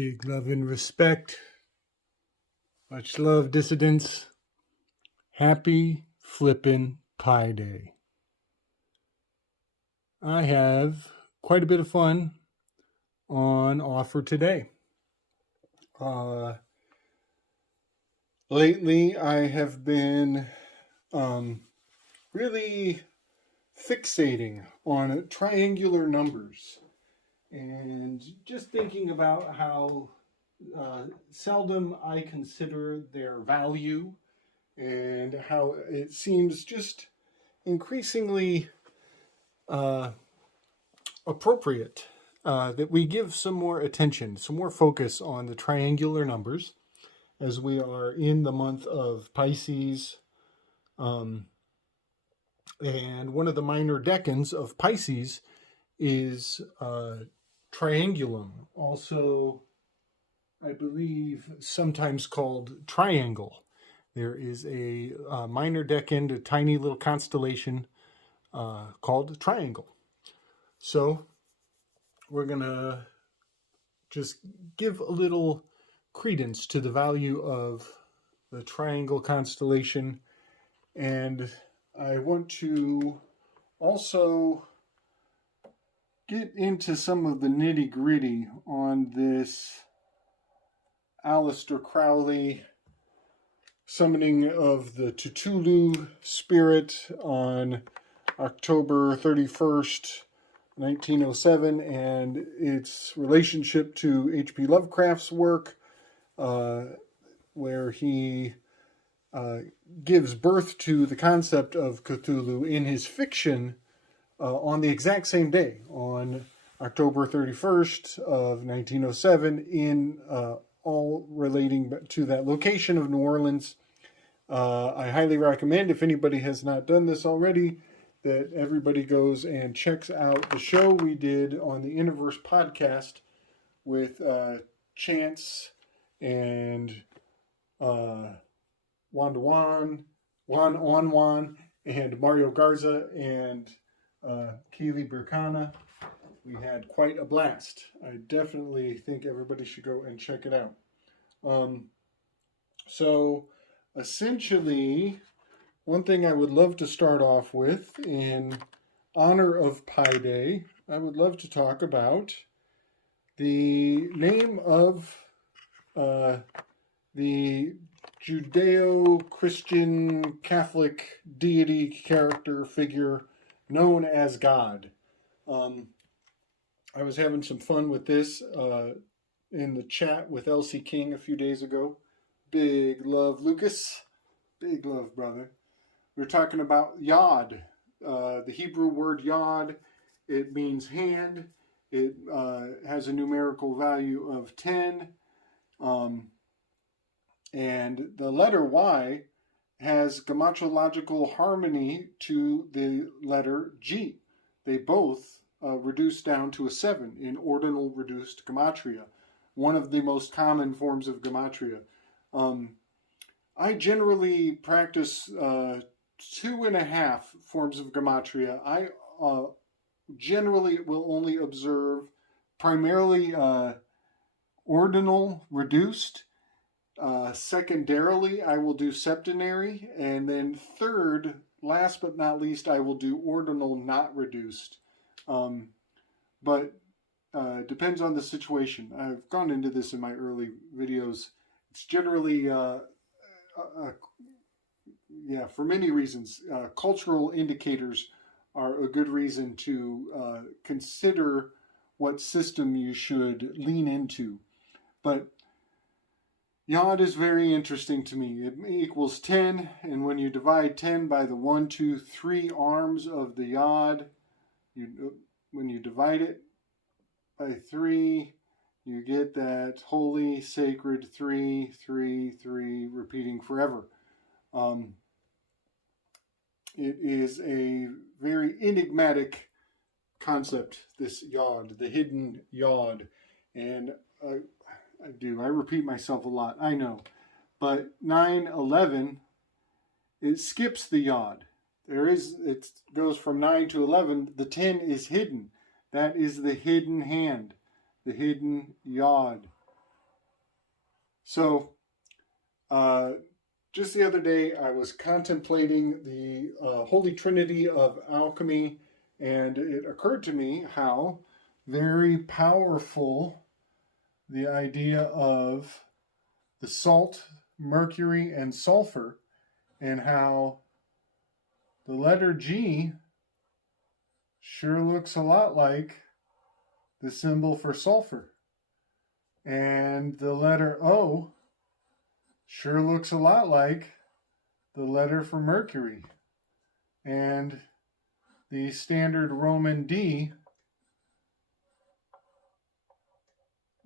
Big love and respect. Much love, dissidents. Happy flippin' Pi Day. I have quite a bit of fun on offer today. Lately, I have been really fixating on triangular numbers and just thinking about how seldom I consider their value and how it seems just increasingly appropriate that we give some more attention, some more focus on the triangular numbers as we are in the month of Pisces. And one of the minor decans of Pisces is triangulum, also I believe sometimes called triangle. There is a minor decan, a tiny little constellation called triangle. So we're going to just give a little credence to the value of the triangle constellation. And I want to also get into some of the nitty-gritty on this Aleister Crowley summoning of the Cthulhu spirit on October 31st, 1907, and its relationship to H.P. Lovecraft's work, where he gives birth to the concept of Cthulhu in his fiction on the exact same day, on October 31st of 1907, in all relating to that location of New Orleans. I highly recommend, if anybody has not done this already, that everybody goes and checks out the show we did on the Innerverse podcast with Chance and Juan and Mario Garza and Keely Burkana. We had quite a blast. I definitely think everybody should go and check it out. So essentially, one thing I would love to start off with in honor of Pi Day, I would love to talk about the name of the Judeo-Christian Catholic deity character figure known as God. I was having some fun with this in the chat with Elsie King a few days ago. Big love, Lucas. Big love, brother. We're talking about Yod, the Hebrew word Yod. It means hand. It has a numerical value of 10. And the letter Y has gematrological harmony to the letter G. They both reduce down to a 7 in ordinal reduced gematria, one of the most common forms of gematria. I generally practice 2.5 forms of gematria. I generally will only observe primarily ordinal reduced. Secondarily, I will do septenary. And then third, last but not least, I will do ordinal not reduced. But depends on the situation. I've gone into this in my early videos. It's generally, for many reasons, cultural indicators are a good reason to consider what system you should lean into. But Yod is very interesting to me. It equals 10, and when you divide 10 by the 1, 2, 3 arms of the Yod, when you divide it by 3, you get that holy, sacred 3, 3, 3, repeating forever. It is a very enigmatic concept, this Yod, the hidden Yod. And I repeat myself a lot, I know. But 9-11, it skips the Yod. It goes from 9 to 11. The 10 is hidden. That is the hidden hand, the hidden Yod. So, just the other day, I was contemplating the Holy Trinity of alchemy, and it occurred to me how very powerful the idea of the salt, mercury, and sulfur, and how the letter G sure looks a lot like the symbol for sulfur. And the letter O sure looks a lot like the letter for Mercury. And the standard Roman D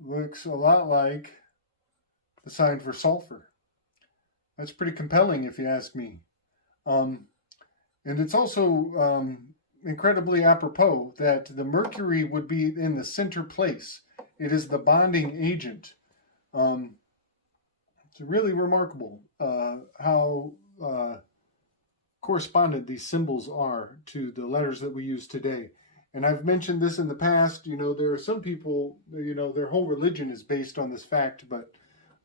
looks a lot like the sign for sulfur. That's pretty compelling if you ask me. And it's also incredibly apropos that the Mercury would be in the center place. It is the bonding agent. It's really remarkable how correspondent these symbols are to the letters that we use today. And I've mentioned this in the past. There are some people, their whole religion is based on this fact, but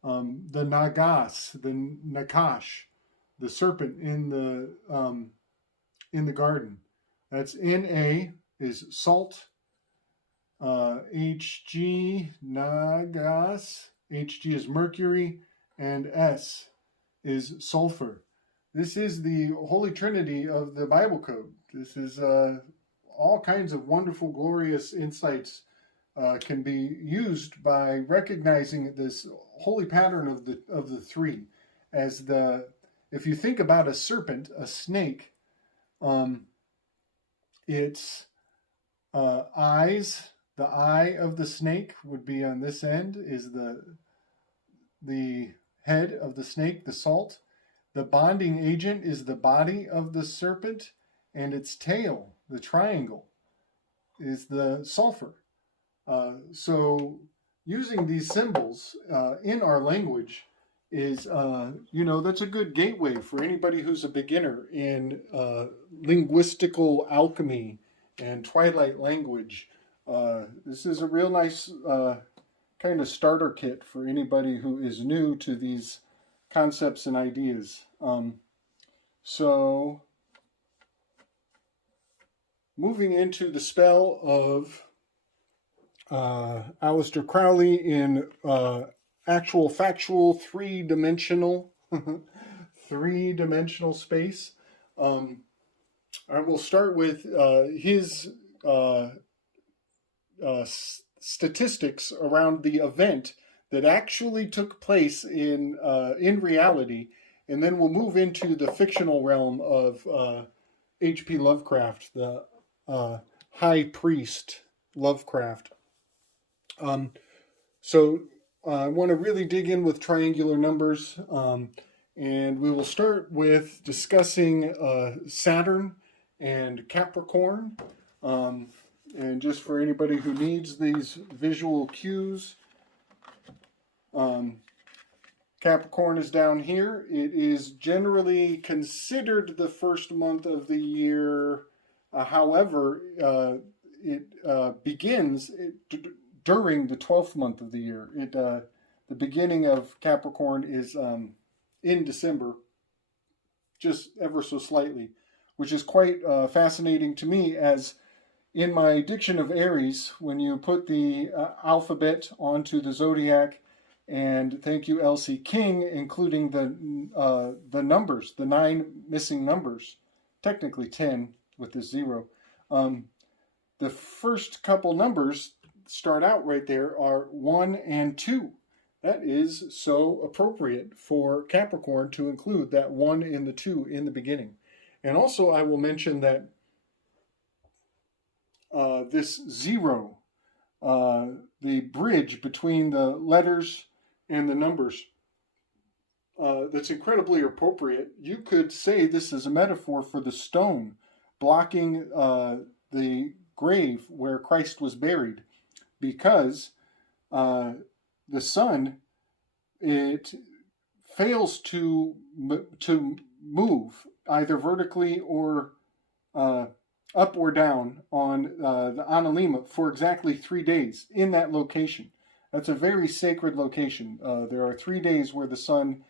the Nagas, the Nakash, the serpent in the garden, that's Na is salt, Hg, Nagas, Hg is mercury, and S is sulfur. This is the Holy Trinity of the Bible code. This is all kinds of wonderful, glorious insights can be used by recognizing this holy pattern of the three. As if you think about a serpent, a snake, its eyes, the eye of the snake would be on this end, is the head of the snake, the salt. The bonding agent is the body of the serpent, and its tail, the triangle, is the sulfur. So using these symbols in our language is, that's a good gateway for anybody who's a beginner in linguistical alchemy and twilight language. This is a real nice kind of starter kit for anybody who is new to these concepts and ideas. So moving into the spell of Aleister Crowley in actual factual three-dimensional space. I will start with his statistics around the event that actually took place in reality, and then we'll move into the fictional realm of H.P. Lovecraft, the High Priest Lovecraft. So I want to really dig in with triangular numbers, and we will start with discussing Saturn and Capricorn. And just for anybody who needs these visual cues, Capricorn is down here. It is generally considered the first month of the year. However, it begins during the 12th month of the year. The beginning of Capricorn is in December, just ever so slightly, which is quite fascinating to me, as in my Diction of Aries, when you put the alphabet onto the zodiac, and thank you, Elsie King, including the numbers, the 9 missing numbers, technically 10 with the 0. The first couple numbers start out right there are 1 and 2. That is so appropriate for Capricorn to include that 1 and the 2 in the beginning. And also I will mention that this 0, the bridge between the letters and the numbers, that's incredibly appropriate. You could say this is a metaphor for the stone blocking the grave where Christ was buried, because the sun, it fails to move either vertically or up or down on the Analema for exactly 3 days in that location. That's a very sacred location. There are 3 days where the sun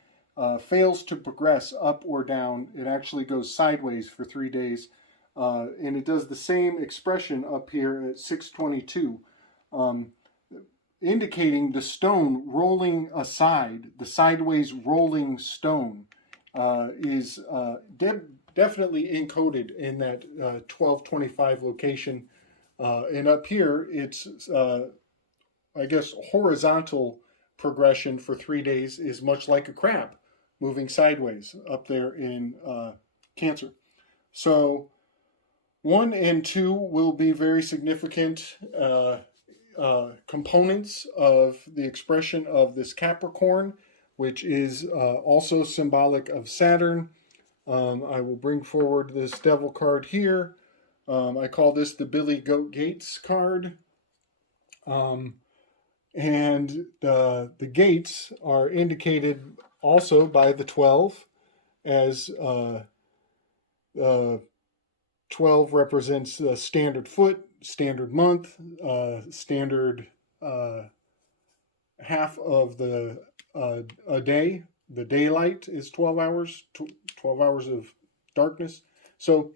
fails to progress up or down. It actually goes sideways for 3 days. And it does the same expression up here at 622, indicating the stone rolling aside. The sideways rolling stone is definitely encoded in that 1225 location. And up here, it's, I guess, horizontal progression for 3 days is much like a crab moving sideways up there in Cancer. So 1 and 2 will be very significant components of the expression of this Capricorn, which is also symbolic of Saturn. I will bring forward this Devil card here. I call this the Billy Goat Gates card. And the gates are indicated also by the 12, as 12 represents the standard foot, standard month, standard half of the a day. The daylight is 12 hours, 12 hours of darkness. So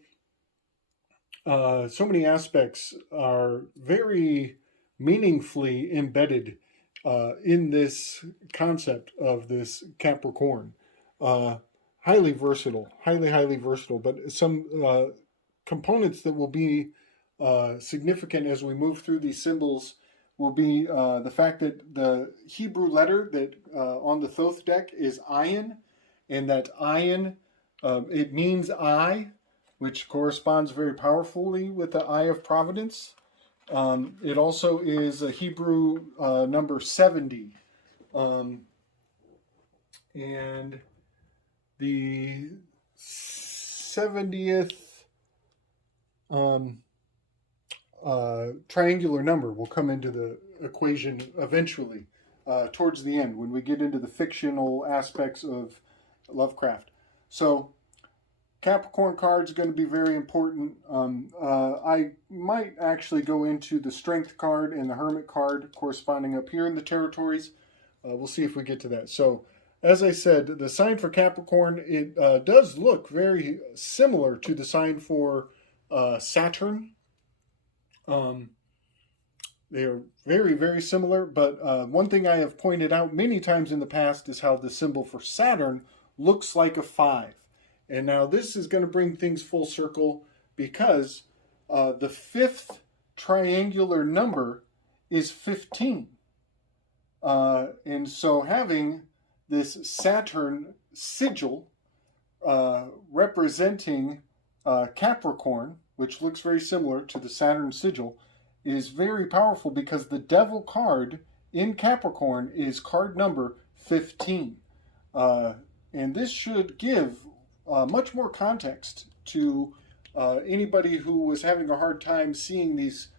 so many aspects are very meaningfully embedded in this concept of this Capricorn. Highly versatile, highly versatile, but some components that will be significant as we move through these symbols will be the fact that the Hebrew letter that on the Thoth deck is Ayen, and that Ayen, it means eye, which corresponds very powerfully with the Eye of Providence. It also is a Hebrew number 70. And the 70th triangular number will come into the equation eventually, towards the end, when we get into the fictional aspects of Lovecraft. So Capricorn card is going to be very important. I might actually go into the Strength card and the Hermit card corresponding up here in the territories. We'll see if we get to that. So, as I said, the sign for Capricorn, it does look very similar to the sign for Saturn. They are very similar, but one thing I have pointed out many times in the past is how the symbol for Saturn looks like a 5. And now this is going to bring things full circle, because the 5th triangular number is 15. And so having this Saturn sigil representing Capricorn, which looks very similar to the Saturn sigil, is very powerful, because the Devil card in Capricorn is card number 15. And this should give much more context to anybody who was having a hard time seeing these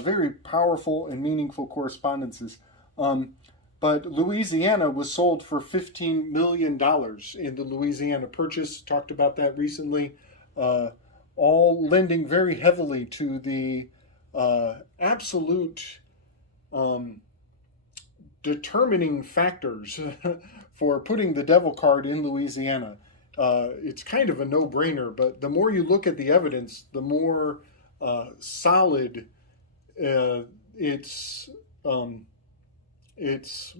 very powerful and meaningful correspondences. But Louisiana was sold for $15 million in the Louisiana Purchase. Talked about that recently. All lending very heavily to the absolute determining factors for putting the Devil card in Louisiana. It's kind of a no-brainer, but the more you look at the evidence, the more solid its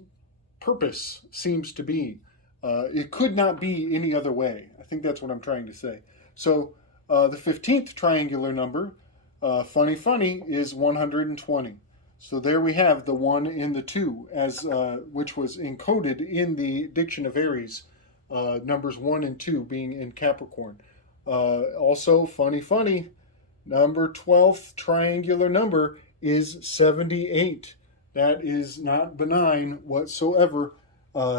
purpose seems to be. It could not be any other way. I think that's what I'm trying to say. So the 15th triangular number, funny, is 120. So there we have the 1 and the 2, as which was encoded in the Diction of Aries, numbers 1 and 2 being in Capricorn. Also, funny, number 12th triangular number is 78. That is not benign whatsoever.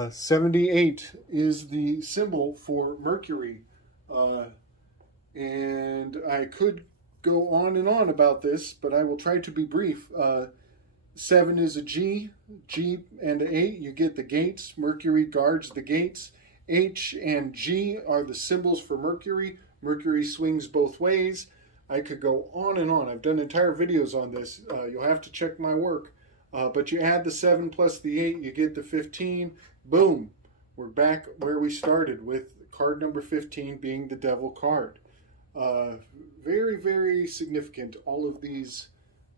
78 is the symbol for Mercury. And I could go on and on about this, but I will try to be brief. 7 is a G and 8, you get the gates. Mercury guards the gates. H and G are the symbols for Mercury. Mercury swings both ways. I could go on and on. I've done entire videos on this. You'll have to check my work. But you add the 7 plus the 8, you get the 15. Boom. We're back where we started, with card number 15 being the devil card. Very, very significant, all of these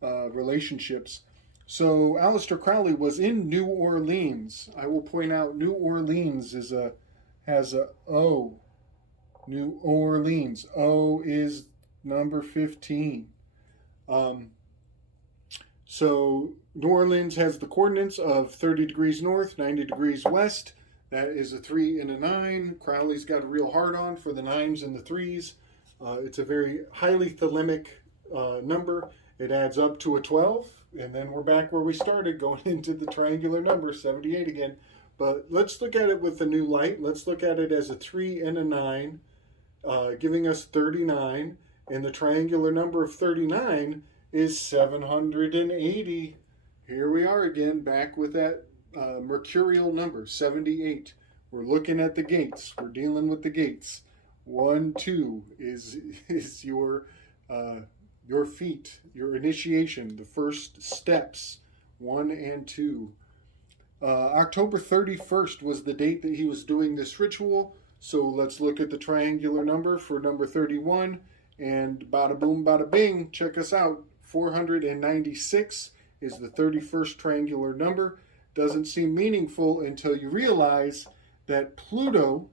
relationships. So Aleister Crowley was in New Orleans. I will point out New Orleans has a O. New Orleans. O is number 15. So New Orleans has the coordinates of 30 degrees north, 90 degrees west. That is a 3 and a 9. Crowley's got a real hard on for the 9s and the 3s. It's a very highly thelemic number. It adds up to a 12, and then we're back where we started, going into the triangular number, 78 again. But let's look at it with a new light. Let's look at it as a 3 and a 9, giving us 39. And the triangular number of 39 is 780. Here we are again, back with that mercurial number, 78. We're looking at the gates. We're dealing with the gates. 1, 2 is your feet, your initiation, the first steps. 1 and 2. October 31st was the date that he was doing this ritual. So let's look at the triangular number for number 31. And bada boom, bada bing, check us out. 496 is the 31st triangular number. Doesn't seem meaningful until you realize that Pluto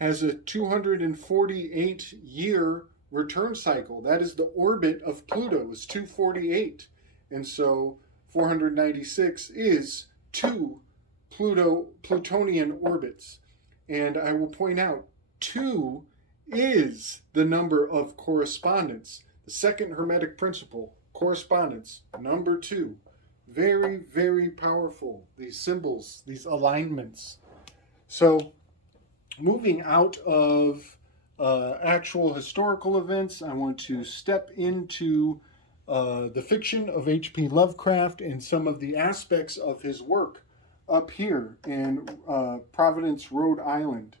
has a 248-year return cycle. That is the orbit of Pluto, is 248. And so 496 is 2 Plutonian orbits. And I will point out, 2 is the number of correspondence. The second Hermetic principle, correspondence, number 2. Very, very powerful, these symbols, these alignments. So, moving out of actual historical events, I want to step into the fiction of H.P. Lovecraft and some of the aspects of his work up here in Providence, Rhode Island.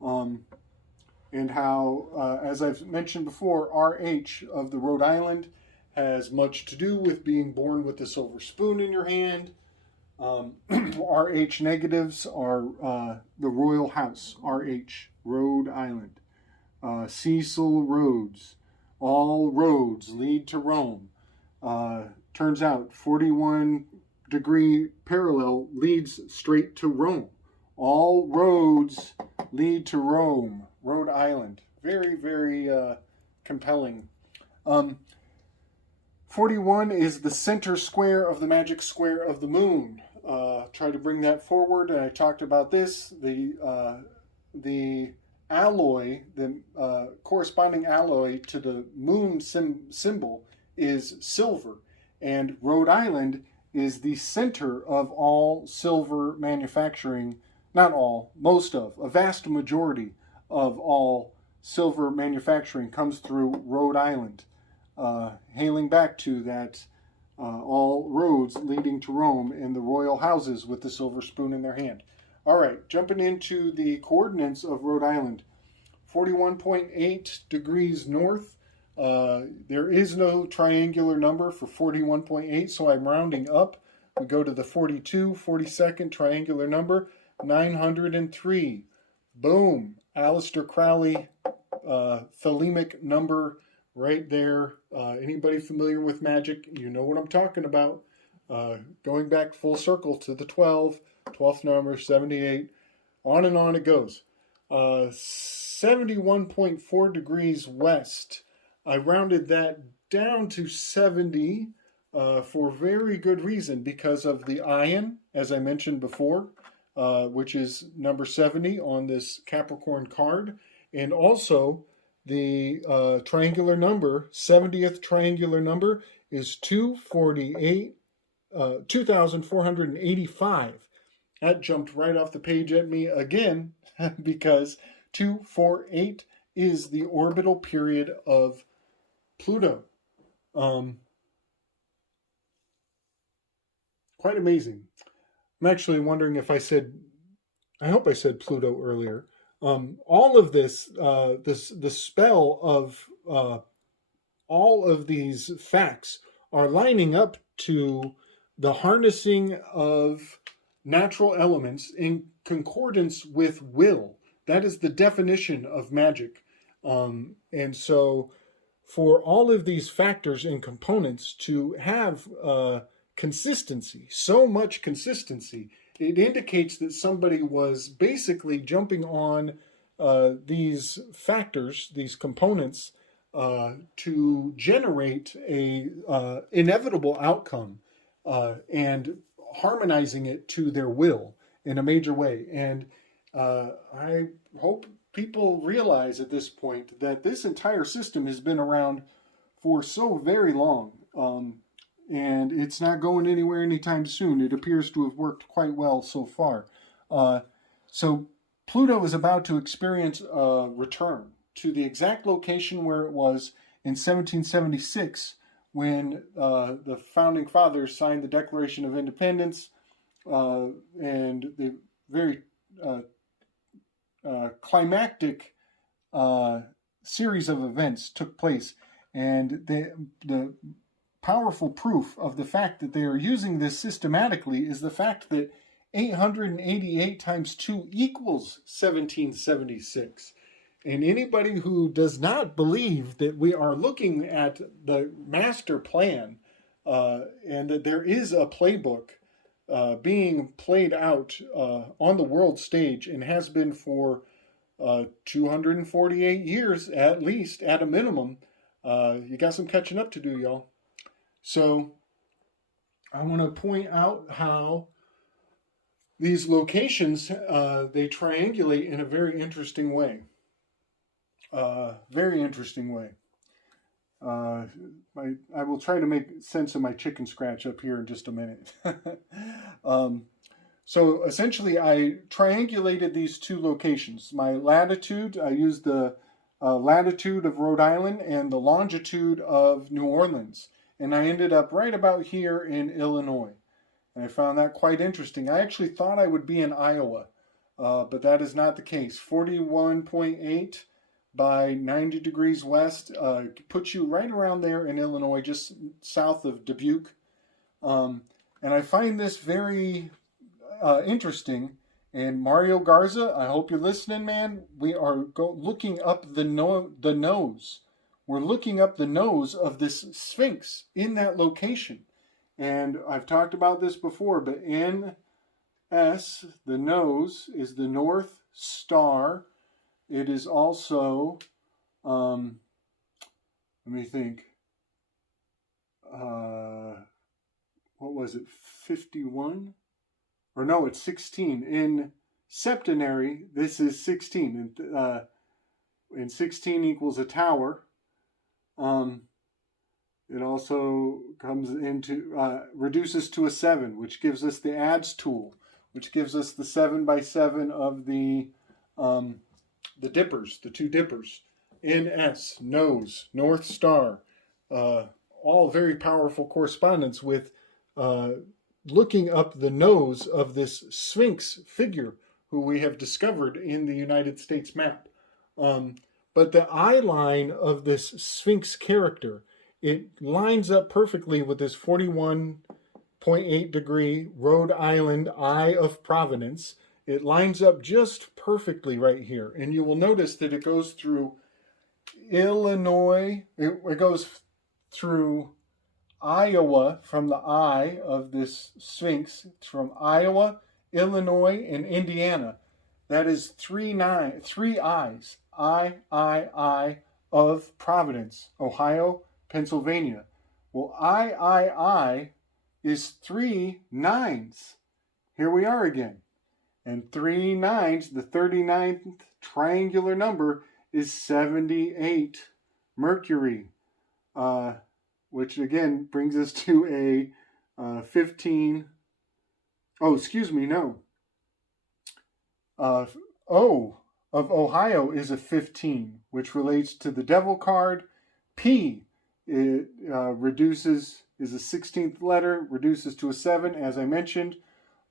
And how, as I've mentioned before, RH of the Rhode Island has much to do with being born with a silver spoon in your hand. RH negatives are the royal house, RH, Rhode Island. Cecil Rhodes, all roads lead to Rome. Turns out 41-degree parallel leads straight to Rome. All roads lead to Rome, Rhode Island. Very, very compelling. 41 is the center square of the magic square of the moon. Try to bring that forward, and I talked about this. The alloy, the corresponding alloy to the moon symbol is silver, and Rhode Island is the center of all silver manufacturing. Not all, most of, a vast majority of all silver manufacturing comes through Rhode Island. Hailing back to that all roads leading to Rome and the royal houses with the silver spoon in their hand. All right, jumping into the coordinates of Rhode Island. 41.8 degrees north. There is no triangular number for 41.8, so I'm rounding up. We go to the 42nd triangular number, 903. Boom. Aleister Crowley, thelemic number right there. Anybody familiar with magic, you know what I'm talking about. Going back full circle to the 12th number, 78, on and on it goes. 71.4 degrees west. I rounded that down to 70 for very good reason, because of the Ayen, as I mentioned before, which is number 70 on this Capricorn card, and also the triangular number, 70th triangular number, is 2,485. That jumped right off the page at me again, because 248 is the orbital period of Pluto. Quite amazing. I'm actually wondering if I hope I said Pluto earlier. All of this, the spell of all of these facts are lining up to the harnessing of natural elements in concordance with will. That is the definition of magic. And so for all of these factors and components to have consistency, so much consistency, it indicates that somebody was basically jumping on these factors, these components, to generate a inevitable outcome and harmonizing it to their will in a major way. And I hope people realize at this point that this entire system has been around for so very long, and it's not going anywhere anytime soon. It appears to have worked quite well so far. So Pluto is about to experience a return to the exact location where it was in 1776 when the founding fathers signed the Declaration of Independence, and the very climactic series of events took place. And the powerful proof of the fact that they are using this systematically is the fact that 888 times 2 equals 1776. And anybody who does not believe that we are looking at the master plan and that there is a playbook being played out on the world stage and has been for 248 years at least, at a minimum, you got some catching up to do, y'all. So I want to point out how these locations, they triangulate in a very interesting way. Very interesting way. I will try to make sense of my chicken scratch up here in just a minute. So essentially, I triangulated these two locations. My latitude, I used the latitude of Rhode Island and the longitude of New Orleans. And I ended up right about here in Illinois. And I found that quite interesting. I actually thought I would be in Iowa, but that is not the case. 41.8 by 90 degrees west puts you right around there in Illinois, just south of Dubuque. And I find this very interesting. And Mario Garza, I hope you're listening, man. We are looking up the nose. We're looking up the nose of this Sphinx in that location. And I've talked about this before, but NS, the nose, is the North Star. It is also, let me think, what was it, 51? Or no, it's 16. In septenary, this is 16. And 16 equals a tower. It also comes into, reduces to a 7, which gives us the adds tool, which gives us the 7 by 7 of the dippers, the two dippers. NS, nose, North Star, all very powerful correspondence with looking up the nose of this Sphinx figure who we have discovered in the United States map. But the eye line of this Sphinx character, it lines up perfectly with this 41.8 degree Rhode Island Eye of Providence. It lines up just perfectly right here. And you will notice that it goes through Illinois. It goes through Iowa from the eye of this Sphinx. It's from Iowa, Illinois, and Indiana. That is three eyes. I of Providence, Ohio, Pennsylvania. Well, I is 3 nines. Here we are again. And 3 nines, the 39th triangular number, is 78 Mercury, which again brings us to a 15. Oh, excuse me, no. O of Ohio is a 15, which relates to the devil card. P, it reduces, is a 16th letter, reduces to a 7, as I mentioned.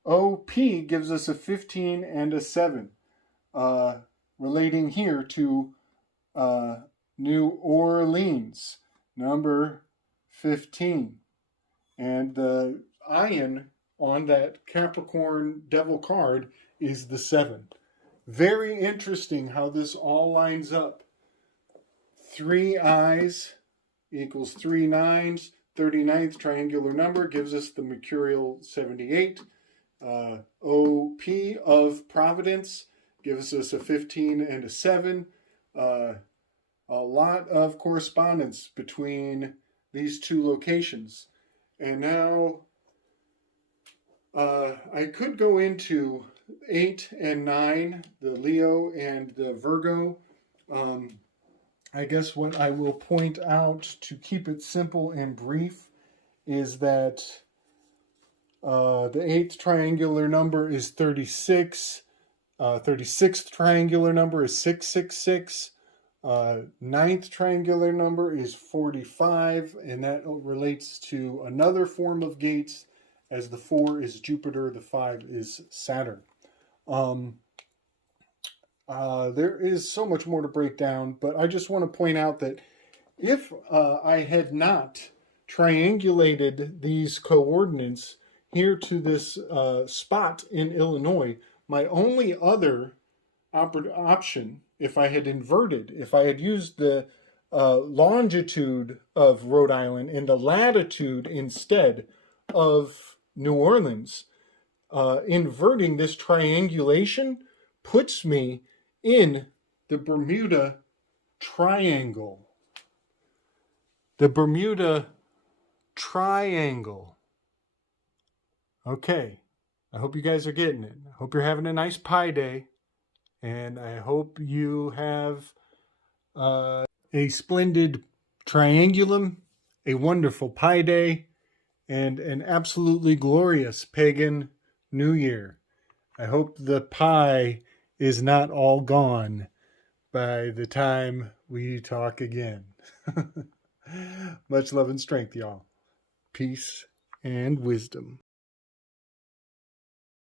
OP gives us a 15 and a 7, relating here to New Orleans, number 15. And the Ayen on that Capricorn devil card is the 7. Very interesting how this all lines up. 3 eyes equals 3 nines. 39th triangular number gives us the mercurial 78. OP of Providence gives us a 15 and a 7. A lot of correspondence between these two locations. And now I could go into 8 and 9, the Leo and the Virgo. I guess what I will point out to keep it simple and brief is that the 8th triangular number is 36. 36th triangular number is 666. 9th triangular number is 45, and that relates to another form of gates, as the 4 is Jupiter, the 5 is Saturn. There is so much more to break down, but I just want to point out that if I had not triangulated these coordinates here to this spot in Illinois, my only other option, if I had inverted, if I had used the longitude of Rhode Island and the latitude instead of New Orleans, inverting this triangulation puts me in the Bermuda Triangle. The Bermuda Triangle. Okay, I hope you guys are getting it. I hope you're having a nice Pi Day. And I hope you have a splendid triangulum, a wonderful Pi Day, and an absolutely glorious pagan New Year. I hope the pie is not all gone by the time we talk again. Much love and strength, y'all. Peace and wisdom.